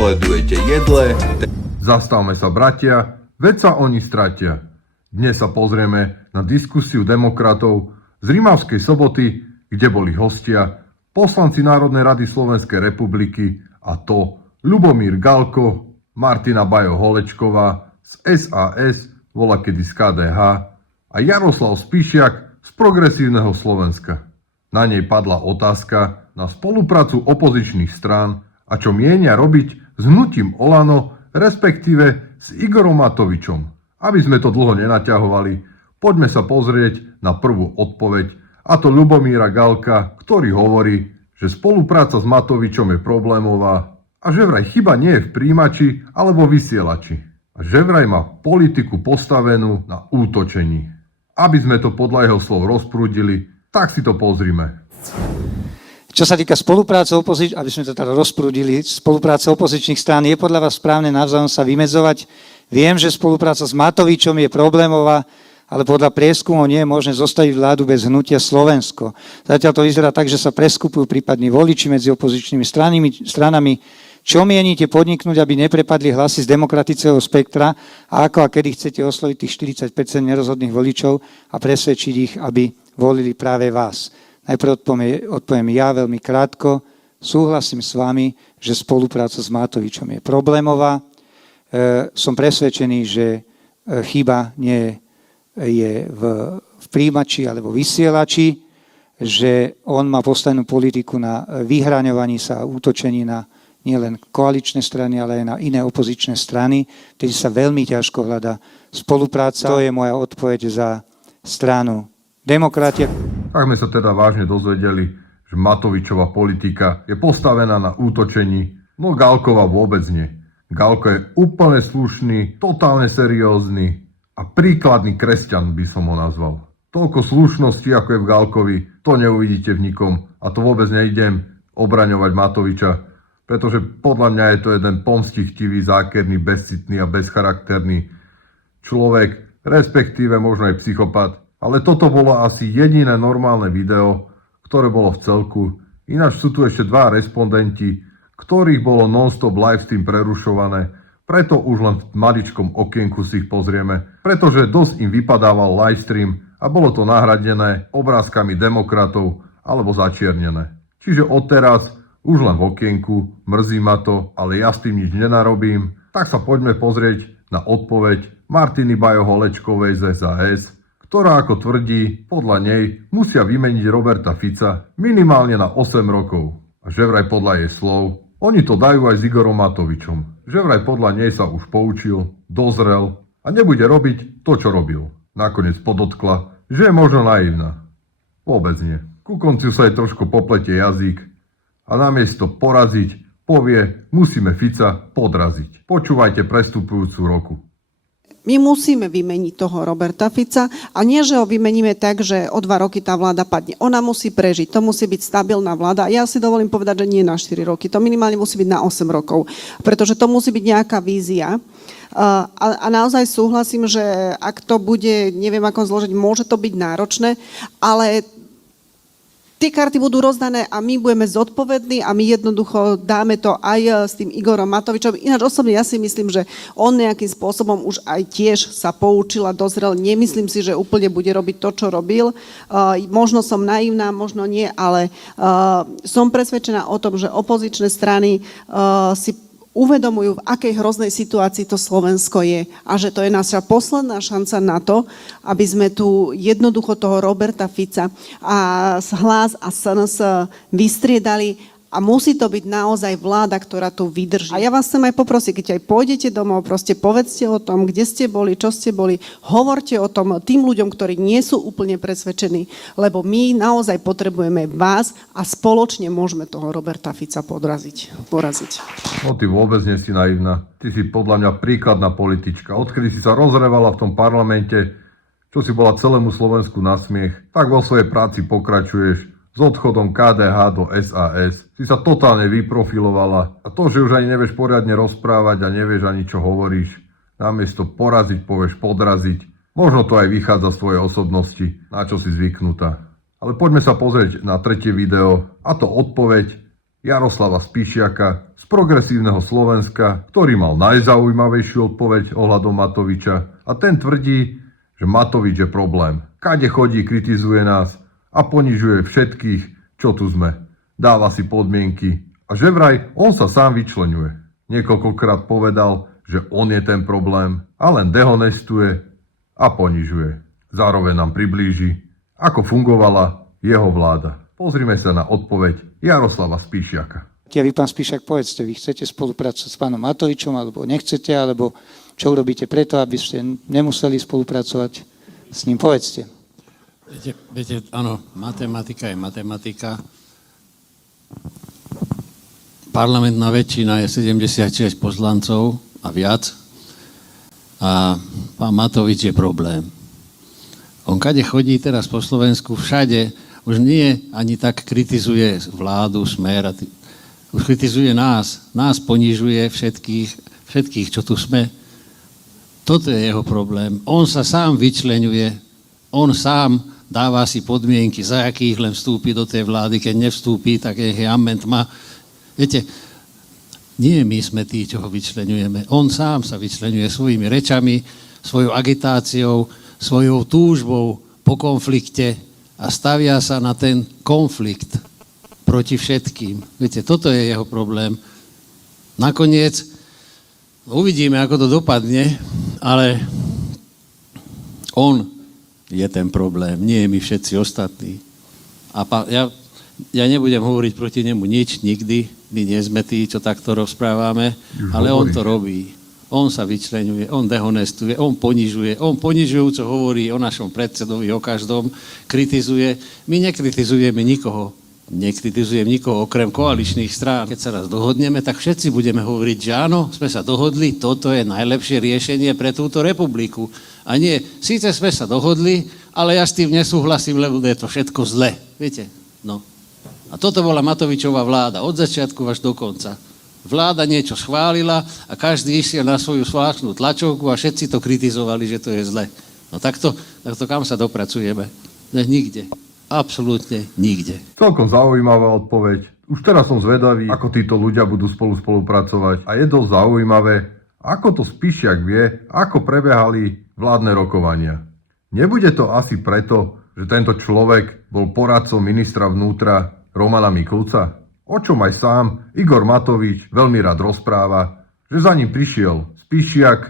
Sledujete Jedle. Zastavme sa, bratia, veď sa oni stratia. Dnes sa pozrieme na diskusiu demokratov z Rimavskej Soboty, kde boli hostia poslanci Národnej rady Slovenskej republiky, a to Ľubomír Galko, Martina Bajo Holečková z SAS, volakedy z KDH, a Jaroslav Spišiak z Progresívneho Slovenska. Na nej padla otázka na spoluprácu opozičných strán a čo mienia robiť s hnutím Olano, respektíve s Igorom Matovičom. Aby sme to dlho nenaťahovali, poďme sa pozrieť na prvú odpoveď, a to Ľubomíra Galka, ktorý hovorí, že spolupráca s Matovičom je problémová a že vraj chyba nie je v príjimači alebo vysielači. A že vraj má politiku postavenú na útočení. Aby sme to podľa jeho slov rozprúdili, tak si to pozrime. Čo sa týka spolupráce aby sme to teda rozprúdili, spolupráce opozičných strán, je podľa vás správne navzájom sa vymedzovať? Viem, že spolupráca s Matovičom je problémová, ale podľa prieskumov nie je možné zostaviť vládu bez hnutia Slovensko. Zatiaľ to vyzerá tak, že sa preskupujú prípadní voliči medzi opozičnými stranami. Čo mienite podniknúť, aby neprepadli hlasy z demokratického spektra a ako a kedy chcete osloviť tých 40% nerozhodných voličov a presvedčiť ich, aby volili práve vás? Najprv odpoviem ja veľmi krátko. Súhlasím s vami, že spolupráca s Matovičom je problémová. Som presvedčený, že chyba nie je v príjimači alebo vysielači, že on má postavenú politiku na vyhraňovaní sa a útočení na nielen koaličné strany, ale aj na iné opozičné strany, vtedy sa veľmi ťažko hľadá spolupráca. To je moja odpoveď za stranu Demokratia. Tak sme sa teda vážne dozvedeli, že Matovičová politika je postavená na útočení, no Galkova vôbec nie. Galko je úplne slušný, totálne seriózny a príkladný kresťan by som ho nazval. Toľko slušnosti, ako je v Galkovi, to neuvidíte v nikom, a to vôbec neidem obraňovať Matoviča, pretože podľa mňa je to jeden pomstichtivý, zákerný, bezcitný a bezcharakterný človek, respektíve možno aj psychopat. Ale toto bolo asi jediné normálne video, ktoré bolo v celku. Ináč sú tu ešte dva respondenti, ktorých bolo non-stop livestream prerušované, preto už len v maličkom okienku si ich pozrieme, pretože dosť im vypadával livestream a bolo to nahradené obrázkami demokratov alebo začiernené. Čiže odteraz už len v okienku, mrzí ma to, ale ja s tým nič nenarobím. Tak sa poďme pozrieť na odpoveď Martiny Bajo Holečkovej z SAS, ktorá, ako tvrdí, podľa nej musia vymeniť Roberta Fica minimálne na 8 rokov. A že vraj podľa jej slov, oni to dajú aj s Igorom Matovičom. Že vraj podľa nej sa už poučil, dozrel a nebude robiť to, čo robil. Nakoniec podotkla, že je možno naivná. Vôbec nie. Ku konciu sa jej trošku popletie jazyk a namiesto poraziť, povie, musíme Fica podraziť. Počúvajte prestupujúcu roku. My musíme vymeniť toho Roberta Fica a nie, že ho vymeníme tak, že o 2 roky tá vláda padne. Ona musí prežiť, to musí byť stabilná vláda. Ja si dovolím povedať, že nie na 4 roky, to minimálne musí byť na 8 rokov, pretože to musí byť nejaká vízia. A naozaj súhlasím, že ak to bude, neviem ako zložiť, môže to byť náročné, ale tie karty budú rozdané a my budeme zodpovední a my jednoducho dáme to aj s tým Igorom Matovičom. Ináč osobne ja si myslím, že on nejakým spôsobom už aj tiež sa poučil a dozrel. Nemyslím si, že úplne bude robiť to, čo robil. Možno som naivná, možno nie, ale som presvedčená o tom, že opozičné strany si uvedomujú, v akej hroznej situácii to Slovensko je a že to je naša posledná šanca na to, aby sme tu jednoducho toho Roberta Fica a Hlas a SNS vystriedali. A musí to byť naozaj vláda, ktorá tu vydrží. A ja vás chcem aj poprosiť, keď aj pôjdete domov, proste povedzte o tom, kde ste boli, čo ste boli, hovorte o tom tým ľuďom, ktorí nie sú úplne presvedčení, lebo my naozaj potrebujeme vás a spoločne môžeme toho Roberta Fica poraziť. No ty vôbec nie si naivná. Ty si podľa mňa príkladná politička. Odkedy si sa rozrevala v tom parlamente, čo si bola celému Slovensku na smiech, tak vo svojej práci pokračuješ. S odchodom KDH do SAS si sa totálne vyprofilovala a to, že už ani nevieš poriadne rozprávať a nevieš ani čo hovoríš, namiesto poraziť povieš podraziť. Možno to aj vychádza z tvojej osobnosti, na čo si zvyknutá. Ale poďme sa pozrieť na tretie video, a to odpoveď Jaroslava Spišiaka z progresívneho Slovenska, ktorý mal najzaujímavejšiu odpoveď ohľadom Matoviča a ten tvrdí, že Matovič je problém. Kade chodí, kritizuje nás a ponižuje všetkých, čo tu sme. Dáva si podmienky a že vraj on sa sám vyčleňuje. Niekoľkokrát povedal, že on je ten problém a len dehonestuje a ponižuje. Zároveň nám priblíži, ako fungovala jeho vláda. Pozrime sa na odpoveď Jaroslava Spíšiaka. A vy, pán Spíšak, povedzte, vy chcete spolupracovať s pánom Matovičom, alebo nechcete, alebo čo urobíte preto, aby ste nemuseli spolupracovať s ním? Povedzte. Viete, áno, matematika je matematika. Parlamentná väčšina je 76 poslancov a viac. A pán Matovič je problém. On kade chodí teraz po Slovensku, všade, už nie ani tak kritizuje vládu, Smer, už kritizuje nás. Nás ponižuje všetkých, čo tu sme. Toto je jeho problém. On sa sám vyčleňuje, on sám dáva si podmienky, za akých len vstúpi do tej vlády, keď nevstúpi, tak je amen tma. Viete, nie my sme tí, čo ho vyčleňujeme. On sám sa vyčleňuje svojimi rečami, svojou agitáciou, svojou túžbou po konflikte a stavia sa na ten konflikt proti všetkým. Viete, toto je jeho problém. Nakoniec uvidíme, ako to dopadne, ale on je ten problém, nie my všetci ostatní. A ja nebudem hovoriť proti nemu nič, nikdy. My nie sme tí, čo takto rozprávame, ale on to robí. On sa vyčleňuje, on dehonestuje, on ponižujúco hovorí o našom predsedovi, o každom, kritizuje. My nekritizujeme nikoho. Nekritizujem nikoho okrem koaličných strán. Keď sa raz dohodneme, tak všetci budeme hovoriť, že áno, sme sa dohodli, toto je najlepšie riešenie pre túto republiku. A nie, síce sme sa dohodli, ale ja s tým nesúhlasím, lebo je to všetko zle. Viete? No. A toto bola Matovičová vláda, od začiatku až do konca. Vláda niečo schválila a každý išiel na svoju zvláštnu tlačovku a všetci to kritizovali, že to je zle. No takto kam sa dopracujeme? Nikde. Absolútne nikde. Celkom zaujímavá odpoveď. Už teraz som zvedavý, ako títo ľudia budú spolupracovať. A je dosť zaujímavé, ako to Spíšiak vie, ako prebiehali vládne rokovania. Nebude to asi preto, že tento človek bol poradcom ministra vnútra Romana Mikulca? O čom aj sám Igor Matovič veľmi rád rozpráva, že za ním prišiel Spíšiak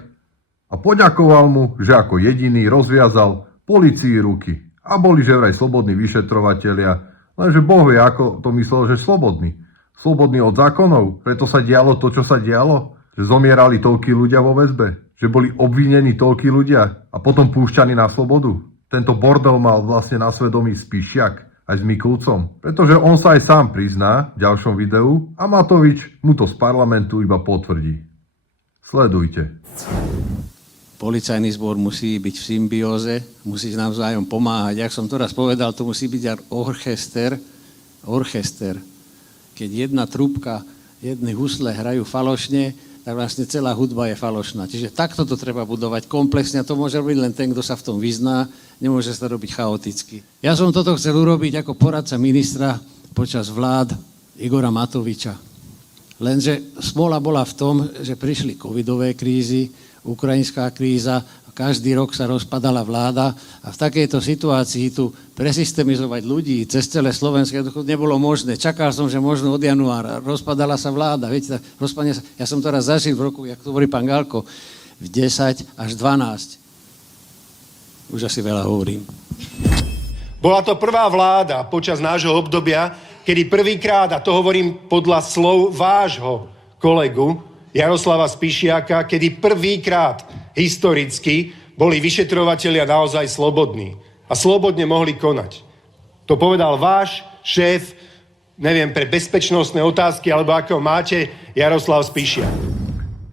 a poďakoval mu, že ako jediný rozviazal polícii ruky. A boli že vraj slobodní vyšetrovatelia, lenže Boh vie, ako to myslel, že slobodní. Slobodní od zákonov, preto sa dialo to, čo sa dialo, že zomierali toľkí ľudia vo väzbe, že boli obvinení toľkí ľudia a potom púšťaní na slobodu. Tento bordel mal vlastne na svedomí Spíšiak aj s Mikulcom, pretože on sa aj sám prizná v ďalšom videu a Matovič mu to z parlamentu iba potvrdí. Sledujte. Policajný zbor musí byť v symbióze, musí navzájom pomáhať. Jak som to raz povedal, to musí byť aj orchester. Keď jedna trúbka, jedny husle hrajú falošne, tak vlastne celá hudba je falošná. Čiže takto to treba budovať komplexne a to môže robiť len ten, kto sa v tom vyzná, nemôže sa robiť chaoticky. Ja som toto chcel urobiť ako poradca ministra počas vlád Igora Matoviča. Lenže smola bola v tom, že prišli covidové krízy, ukrajinská kríza, každý rok sa rozpadala vláda a v takejto situácii tu presystemizovať ľudí cez celé Slovensko nebolo možné. Čakal som, že možno od januára rozpadala sa vláda. Viete, ja som to raz zažil v roku, jak to hovorí pán Galko, v 10 až 12. Už asi veľa hovorím. Bola to prvá vláda počas nášho obdobia, kedy prvýkrát, a to hovorím podľa slov vášho kolegu Jaroslava Spíšiaka, kedy prvýkrát historicky boli vyšetrovatelia naozaj slobodní a slobodne mohli konať. To povedal váš šéf, neviem, pre bezpečnostné otázky, alebo ako máte, Jaroslav Spíšiak.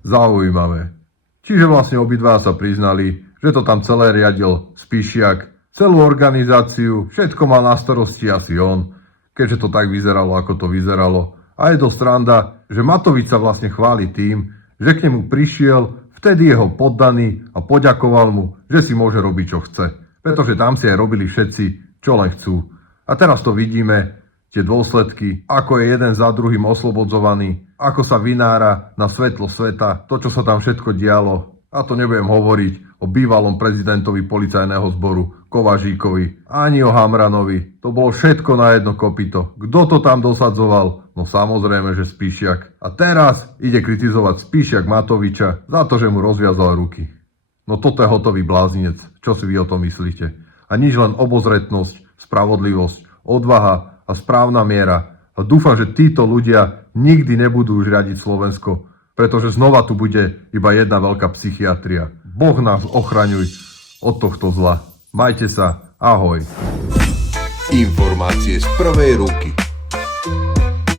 Zaujímavé. Čiže vlastne obidva sa priznali, že to tam celé riadil Spíšiak, celú organizáciu, všetko mal na starosti asi on, keďže to tak vyzeralo, ako to vyzeralo. A je dosť sranda, že Matovič sa vlastne chváli tým, že k nemu prišiel vtedy jeho poddaný a poďakoval mu, že si môže robiť, čo chce. Pretože tam si aj robili všetci, čo len chcú. A teraz to vidíme, tie dôsledky, ako je jeden za druhým oslobodzovaný, ako sa vynára na svetlo sveta to, čo sa tam všetko dialo. A to nebudem hovoriť o bývalom prezidentovi policajného zboru Kovažíkovi, ani o Hamranovi. To bolo všetko na jedno kopyto. Kto to tam dosadzoval? No samozrejme, že Spíšiak. A teraz ide kritizovať Spíšiak Matoviča za to, že mu rozviazal ruky. No toto je hotový blázinec. Čo si vy o tom myslíte? A nič, len obozretnosť, spravodlivosť, odvaha a správna miera. A dúfam, že títo ľudia nikdy nebudú už riadiť Slovensko, pretože znova tu bude iba jedna veľká psychiatria. Boh nás ochraňuj od tohto zla. Majte sa. Ahoj. Informácie z prvej ruky.